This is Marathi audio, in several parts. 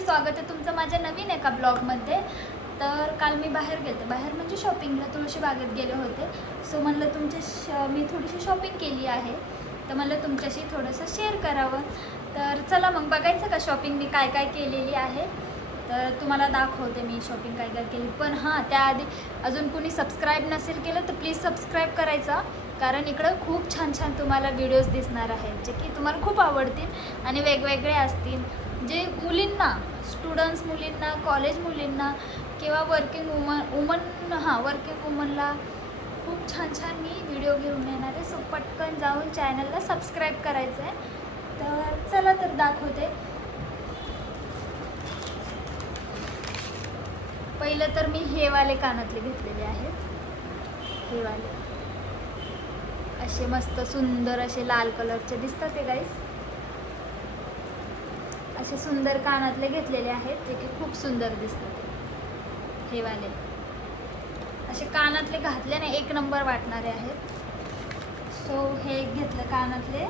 आणि स्वागत आहे तुमचं माझ्या नवीन एका ब्लॉगमध्ये। तर काल मी बाहेर म्हणजे शॉपिंगला तुळशीबागेत गेले होते। सो म्हणलं मी थोडीशी शॉपिंग केली आहे, तर म्हणलं तुमच्याशी थोडंसं शेअर करावं। तर चला मग बघायचं का शॉपिंग मी काय काय केलेली आहे। तर तुम्हाला दाखवते मी शॉपिंग काय काय केली। पण हां, त्याआधी अजून कुणी सबस्क्राईब नसेल केलं तर प्लीज सबस्क्राईब करायचा, कारण इकडं खूप छान छान तुम्हाला व्हिडिओज दिसणार आहेत जे की तुम्हाला खूप आवडतील आणि वेगवेगळे असतील, जे मुलींना, स्टुडंट्स मुलींना, कॉलेज मुलींना किंवा वर्किंग वुमनला खूप छान छान मी व्हिडिओ घेऊन येणार आहे। सो पटकन जाऊन चॅनलला सबस्क्राईब करायचं आहे। तर चला तर दाखवते। पहिलं तर मी हे वाले कानातले घेतलेले आहेत। हे वाले असे मस्त सुंदर असे लाल कलरचे दिसतात ते गाईस। असे सुंदर कानातले घेतलेले आहेत जे की खूप सुंदर दिसतात। हे वाले असे कानातले घातले ना एक नंबर वाटणारे आहेत। सो हे घेतलं कानातले।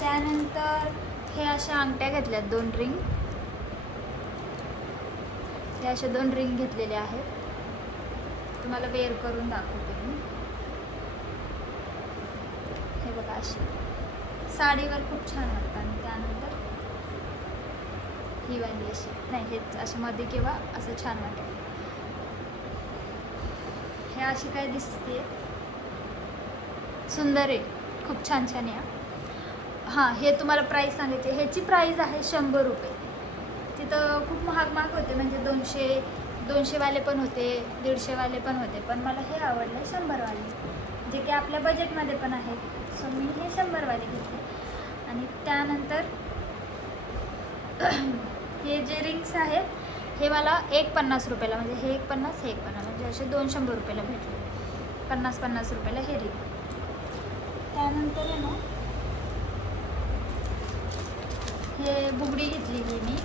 त्यानंतर हे अशा अंगठ्या घेतल्यात, 2 रिंग। हे असे 2 रिंग घेतलेले आहेत। तुम्हाला वेअर करून दाखवते मी। हे बघा, अशी साडीवर खूप छान वाटतं। आणि त्यानंतर ही वाली अशी नाही, हेच असे मध्ये किंवा असं छान वाटेल। हे अशी काय दिसते, सुंदर आहे, खूप छान छान आहे। हां, हे तुम्हाला प्राईस सांगायची, ह्याची प्राईस आहे 100 रुपये। तिथं खूप महाग होते, म्हणजे 200 वाले पण होते, 150 वाले पण होते, पण मला हे आवडलं 100 वाले, जे की आपल्या बजेटमध्ये पण आहेत। सो मी हे 100 वाले घेतले। आणि त्यानंतर हे जे रिंग्स आहेत हे मला 150 रुपयाला, म्हणजे हे 150 हे 150, म्हणजे असे 200 रुपयाला भेटले। 50 रुपयाला हे रिंग। त्यानंतर आहे ना, हे बुगडी घेतलेली मी,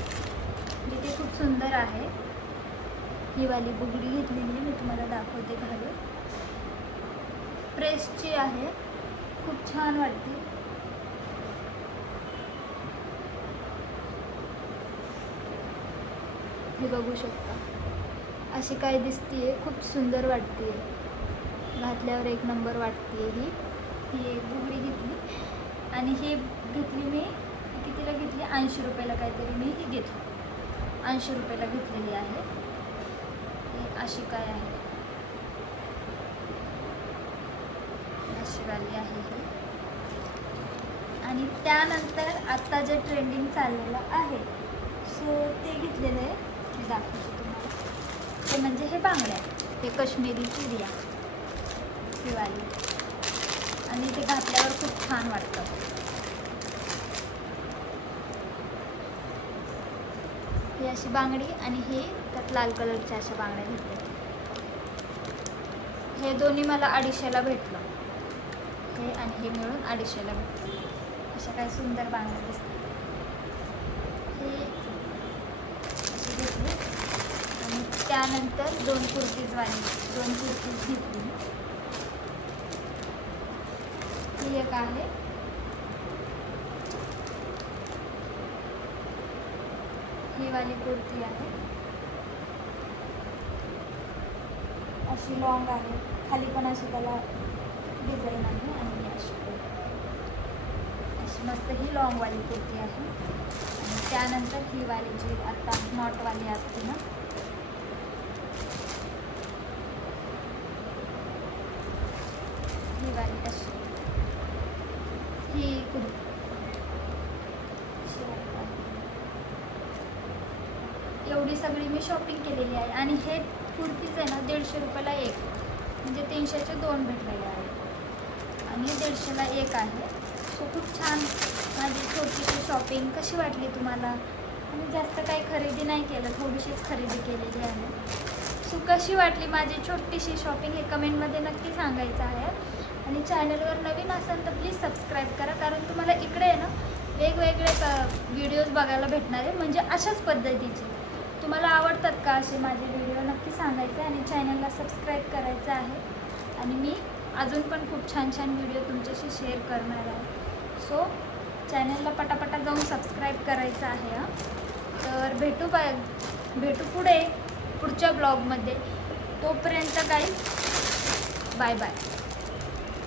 म्हणजे ते खूप सुंदर आहे। ही वाली बुगडी घेतलेली मी तुम्हाला दाखवते घालून। प्रेसची आहे, खूप छान वाटते। हे बघू शकता, अशी काय दिसतीये, खूप सुंदर वाटते, घातल्यावर एक नंबर वाटते। ही एक बुगडी घेतली। आणि ही घेतली मी, कितीला घेतली, 80 रुपयाला काहीतरी मी ही घेतली, 80 रुपयाला घेतलेली आहे। ही अशी काय आहे, अशी वाली आहे ही। आणि त्यानंतर आत्ता जे ट्रेंडिंग चाललेलं आहे, सो ते घेतलेलं आहे, मी दाखवते तुम्हाला। ते म्हणजे हे बांगड्या, हे काश्मीरी चुडिया, ही वाली। आणि ते घातल्यावर खूप छान वाटतं। ही अशी बांगडी आणि हे त्यात लाल कलरच्या अशा बांगड्या घेतल्या। हे दोन्ही मला 250ला भेटलं, हे आणि हे मिळून 250ला भेटलं। अशा काय सुंदर बांगड्या दिसतात। हे अशी घेतली। आणि त्यानंतर 2 कुर्तीज घेतली। ही एक आहे, ही वाली कुर्ती आहे, अशी लॉंग आहे, खाली पण अशी त्याला डिझाईन आहे। आणि अशी मस्त ही लॉंग वाली कुर्ती आहे। आणि त्यानंतर ही वाली जी आता नॉटवाली असते ना, ही वाली अशी ही कुर्ती एवढी सगळी मी शॉपिंग केलेली आहे। आणि हे कुर्तीज आहे ना 150 रुपयाला एक, म्हणजे 300चे 2 भेटलेले आहेत आणि 150ला एक आहे। सो खूप छान माझी छोटीशी शॉपिंग कशी वाटली तुम्हाला। आणि जास्त काही खरेदी नाही केलं, थोडीशीच खरेदी केलेली आहे। सो कशी वाटली माझी छोटीशी शॉपिंग हे कमेंटमध्ये नक्की सांगायचं आहे। आणि चॅनलवर नवीन असाल तर प्लीज सबस्क्राईब करा, कारण तुम्हाला इकडे आहे ना वेगवेगळे व्हिडिओज बघायला भेटणार आहे, म्हणजे अशाच पद्धतीचे। तुम्हाला आवडतात का असे माझे व्हिडिओ, नक्की सांगायचं आहे। आणि चॅनलला सबस्क्राईब करायचं आहे। आणि मी अजून पण खूप छान छान व्हिडिओ तुमच्याशी शेअर करणार आहे। सो चॅनलला पटापटा जाऊन सबस्क्राईब करायचं आहे हां। तर भेटू पुढे पुढच्या ब्लॉगमध्ये. तोपर्यंत गाईज बाय बाय.